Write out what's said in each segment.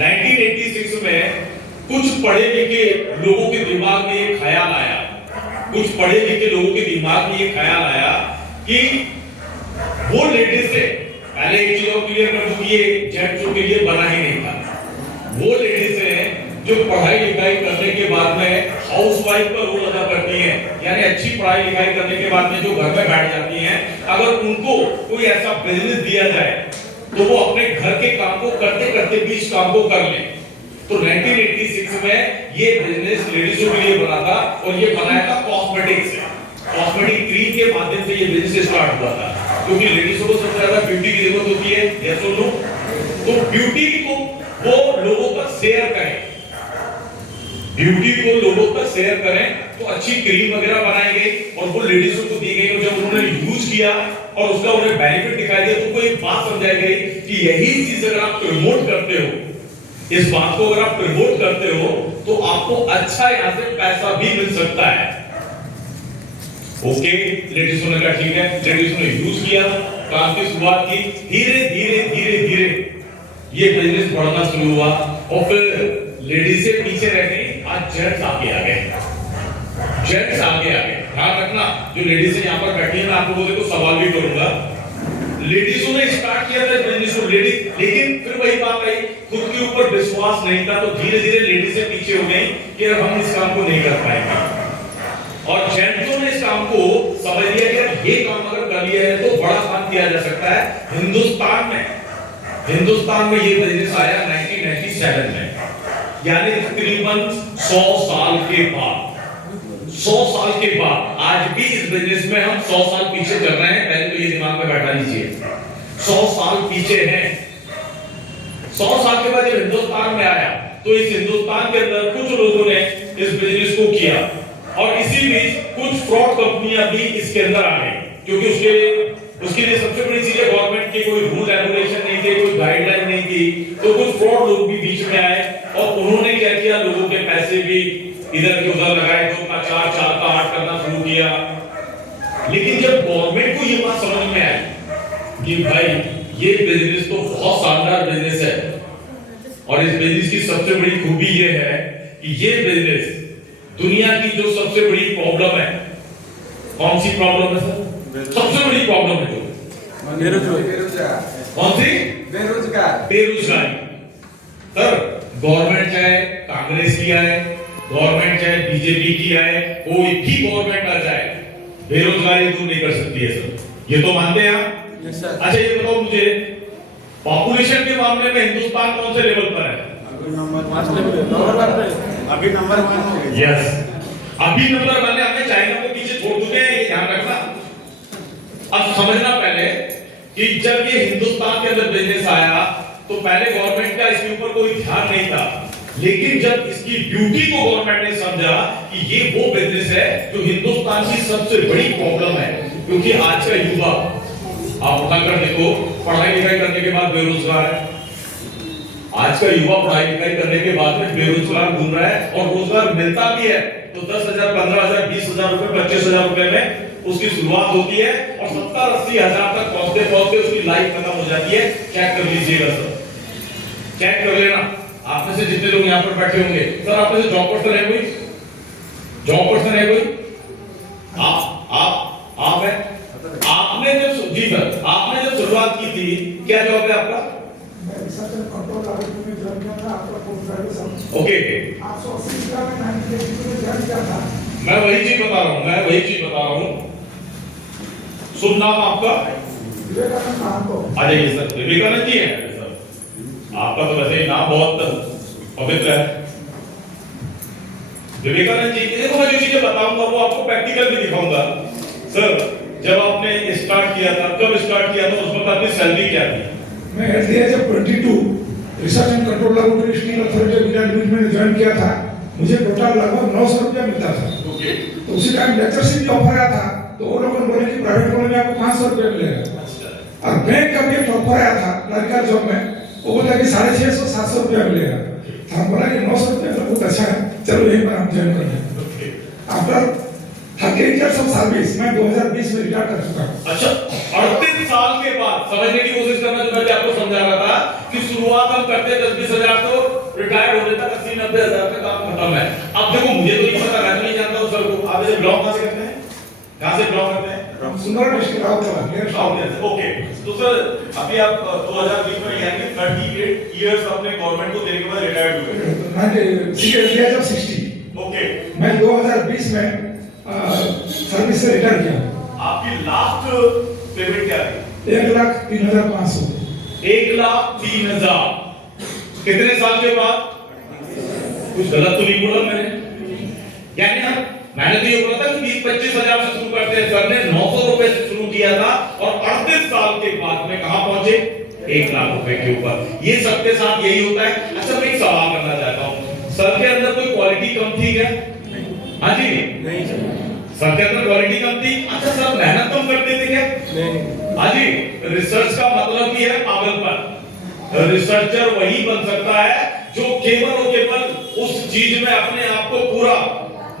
1986 में कुछ पढ़े लिखे लोगों के दिमाग में ये ख्याल आया, कुछ पढ़े लिखे लोगों के दिमाग में ये ख्याल आया कि वो लेडीज है, पहले एक चीज और क्लियर कर दूं, ये जेंट्सों के लिए बना ही नहीं था। वो लेडीज है जो पढ़ाई लिखाई करने के बाद में हाउसवाइफ का रोल अदा करती हैं, यानी अच्छी पढ़ाई लिखाई करने के बाद में जो घर में बैठ जाती हैं, अगर उनको कोई ऐसा बिजनेस दिया जाए तो वो अपने घर के काम को करते करते भी इस काम को कर लें। तो 1986 में ये बिजनेस लेडीजों के लिए बना था और ये बनाया था कॉस्मेटिक्स से, कॉस्मेटिक क्रीम के माध्यम से ये बिजनेस स्टार्ट हुआ था, क्योंकि लेडीजों को सबसे ज्यादा ब्यूटी की जरूरत होती है, यस और नो? तो ब्यूटी को वो लोगों तक शेयर करें, ब्यूटी को लोगों तक शेयर करें, तो अच्छी क्रीम वगैरह बनाई गई और वो लेडीजों को दी गई, और जब उन्होंने यूज किया और उसका उन्हें बेनिफिट दिखाई दिया तो उनको एक बात समझाई गई कि यही चीज अगर आप प्रमोट करते हो, इस बात को अगर आप प्रमोट करते हो तो आपको अच्छा यहां से पैसा भी मिल सकता है। ओके, लेडीजों ने कहा ठीक है, लेडीजों ने यूज किया, काम की शुरुआत की, धीरे धीरे धीरे धीरे ये बिजनेस बढ़ना शुरू हुआ और फिर लेडीज से पीछे रह गई, आज जेंट्स आगे आ गए, जेंट्स आगे आ गए। ध्यान रखना, जो लेडीज है यहाँ पर बैठी है, मैं आप लोगों को सवाल भी करूंगा, लेडीजों ने स्टार्ट किया था बिजनेस को, लेडीज, लेकिन फिर वही बात आई, खुद के ऊपर विश्वास नहीं था, तो धीरे धीरे लेडीज से पीछे हो गई कि अब हम इस काम को नहीं कर पाएंगे, और जेंट्सों ने इस काम को समझ लिया कि ये काम अगर कर लिया है तो बड़ा काम किया जा सकता है। हिंदुस्तान में ये बिजनेस आया 1997 में, यानी तकरीबन 100 साल के बाद, 100 साल के बाद आज भी इस बिजनेस में हम 100 साल पीछे चल रहे हैं। पहले तो ये दिमाग में बैठा लीजिए, 100 साल पीछे हैं। 100 साल के बाद जब हिंदुस्तान में आया तो इस हिंदुस्तान के अंदर कुछ लोगों ने इस बिजनेस को किया, और इसी बीच कुछ फ्रॉड कंपनियां भी इसके अंदर आ गई, क्योंकि उसके लिए सबसे बड़ी चीज है गवर्नमेंट के कोई रूल रेगुलेशन नहीं थे, कोई गाइडलाइन नहीं थी, तो कुछ फ्रॉड लोग भी बीच में आए और उन्होंने क्या किया, लोगों के पैसे भी इधर के उधर लगाए, 2 का 4, 4 का 8 करना शुरू किया। लेकिन जब गवर्नमेंट को ये बात समझ में आई कि भाई ये बिजनेस तो बहुत शानदार बिजनेस है, और इस बिजनेस की सबसे बड़ी खूबी ये है कि ये बिजनेस दुनिया की जो सबसे बड़ी प्रॉब्लम है, कौन सी प्रॉब्लम है सर? सबसे बड़ी प्रॉब्लम है जो बेरोजगार। कौन सी? बेरोजगारी। सर, गवर्नमेंट चाहे कांग्रेस की आए, गवर्नमेंट चाहे बीजेपी की आए, कोई भी गवर्नमेंट आ जाए, बेरोजगारी दूर नहीं कर सकती है सर, ये तो मानते हैं आप? Yes sir. अच्छा ये बताओ मुझे, पॉपुलेशन के मामले में हिंदुस्तान कौन से लेवल पर है? अभी नंबर 1। यस, अभी नंबर 1 है, हमने चाइना को पीछे छोड़ चुके हैं, ये ध्यान रखना। अब समझना पहले कि जब ये हिंदुस्तान के अंदर बिजनेस आया तो पहले गवर्नमेंट का इसके ऊपर कोई ध्यान नहीं था, लेकिन जब इसकी ब्यूटी को गवर्नमेंट ने समझा कि ये वो बिजनेस है जो हिंदुस्तान की सबसे बड़ी प्रॉब्लम है, क्योंकि आज का युवा, आप उठाकर देखो, पढ़ाई लिखाई करने के बाद बेरोजगार है। आज का युवा पढ़ाई लिखाई करने के बाद में बेरोजगार घूम रहा है, और रोजगार मिलता भी है तो 10,000, 15,000, 20,000 रुपए, 25,000 रुपए में उसकी शुरुआत होती है, और 70-80 हजार तक पहुंचते पहुंचते उसकी लाइफ खत्म हो जाती है। चेक कर लीजिएगा सर, चेक कर लेना, आप में से जितने लोग यहाँ पर बैठे होंगे, सर आप में से जॉब पर्सन है कोई? जॉब पर्सन है कोई? आप है? आपने जब, जी सर, आपने जब शुरुआत की थी, क्या जॉब है आपका? ओके, मैं वही चीज बता रहा हूँ, शुभ नाम आपका? आ जाइए सर, विवेकानंद जी है सर, आपका तो वैसे ही नाम बहुत पवित्र है, विवेकानंद जी। देखो मैं जो चीजें बताऊंगा वो आपको प्रैक्टिकल भी दिखाऊंगा। सर, जब आपने स्टार्ट किया था, कब स्टार्ट किया था, उस वक्त आपकी सैलरी क्या थी? मैं at the age of 22 research and control laboratory steel authority of India limited में ज्वाइन किया था। मुझे टोटल लगभग 900 रुपया मिलता था। ओके, तो उसी टाइम लेक्चरशिप भी ऑफर आया था, तो वो लोगों ने बोले कि प्राइवेट कॉलेज में आपको 500 रुपया मिलेगा। और बैंक का भी एक ऑफर आया था क्लरिकल जॉब में, वो बोला कि 650-700 रुपया मिलेगा। हम बोला कि 900 रुपया तो बहुत अच्छा है, चलो यहीं पर हम ज्वाइन कर लें। आफ्टर 30 years of सर्विस मैं 2020 में रिटायर कर चुका हूँ। अच्छा, 38 साल के बाद समझने की कोशिश करना, जो मैं आपको समझा रहा था कि शुरुआत खत्म करते 10-20 हजार तो रिटायर्ड होने तक 80-90 हजार का काम खत्म है। अब देखो मुझे तो नहीं पता, मैं तो नहीं जानता हूँ सर को। आप ये ब्लॉग कहाँ से करते हैं, कहाँ से ब्लॉग करते हैं? सुंदर डिस्ट्रिक्ट राउत ओके, तो सर अभी आप 2020 में यानी 38 इयर्स अपने गवर्नमेंट को देने के बाद रिटायर्ड हुए। जब 60 ओके, मैं 2020 में सर्विस से रिटायर किया। आपकी लास्ट पेमेंट क्या थी? 1,03,500। 1,03,000 कितने साल के बाद? कुछ गलत तो नहीं बोला मैंने? यानी हम, मैंने तो ये बोला था कि 20-25 हजार से शुरू करते हैं, सर ने 900 रुपए से शुरू किया था और 38 साल के बाद में कहां पहुंचे? 1 लाख रुपए के ऊपर। ये सबके साथ यही होता है। अच्छा, मैं एक सवाल करना चाहता हूं, सर के अंदर कोई क्वालिटी कम थी क्या? हाँ जी नहीं सर के अंदर क्वालिटी कम थी। अच्छा, सर मेहनत कम करते थे क्या? नहीं। हाँ जी, रिसर्च का मतलब ही है पागलपन। रिसर्चर वही बन सकता है जो केवल और केवल उस चीज में अपने आप को पूरा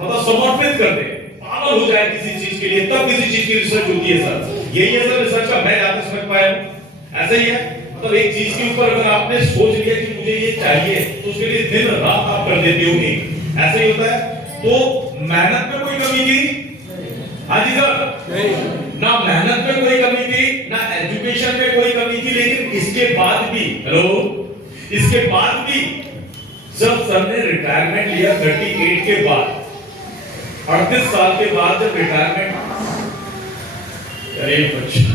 मतलब समर्पित कर दे, पागल हो जाए किसी चीज के लिए, तब किसी चीज की रिसर्च होती है सर। यही है सर रिसर्च का, मैं जहां तक समझ पाया हूं ऐसा ही है। मतलब एक चीज के ऊपर अगर आपने सोच लिया कि मुझे ये चाहिए तो उसके लिए दिन रात आप कर देते होंगे, ऐसे ही होता है। तो मेहनत में कोई कमी थी? हाँ जी सर नहीं, ना मेहनत में कोई कमी थी, ना एजुकेशन में कोई कमी थी, लेकिन इसके बाद भी, हेलो, इसके बाद भी जब सर ने रिटायरमेंट लिया 38 के बाद, 38 साल के बाद जब रिटायरमेंट, अरे बच्चा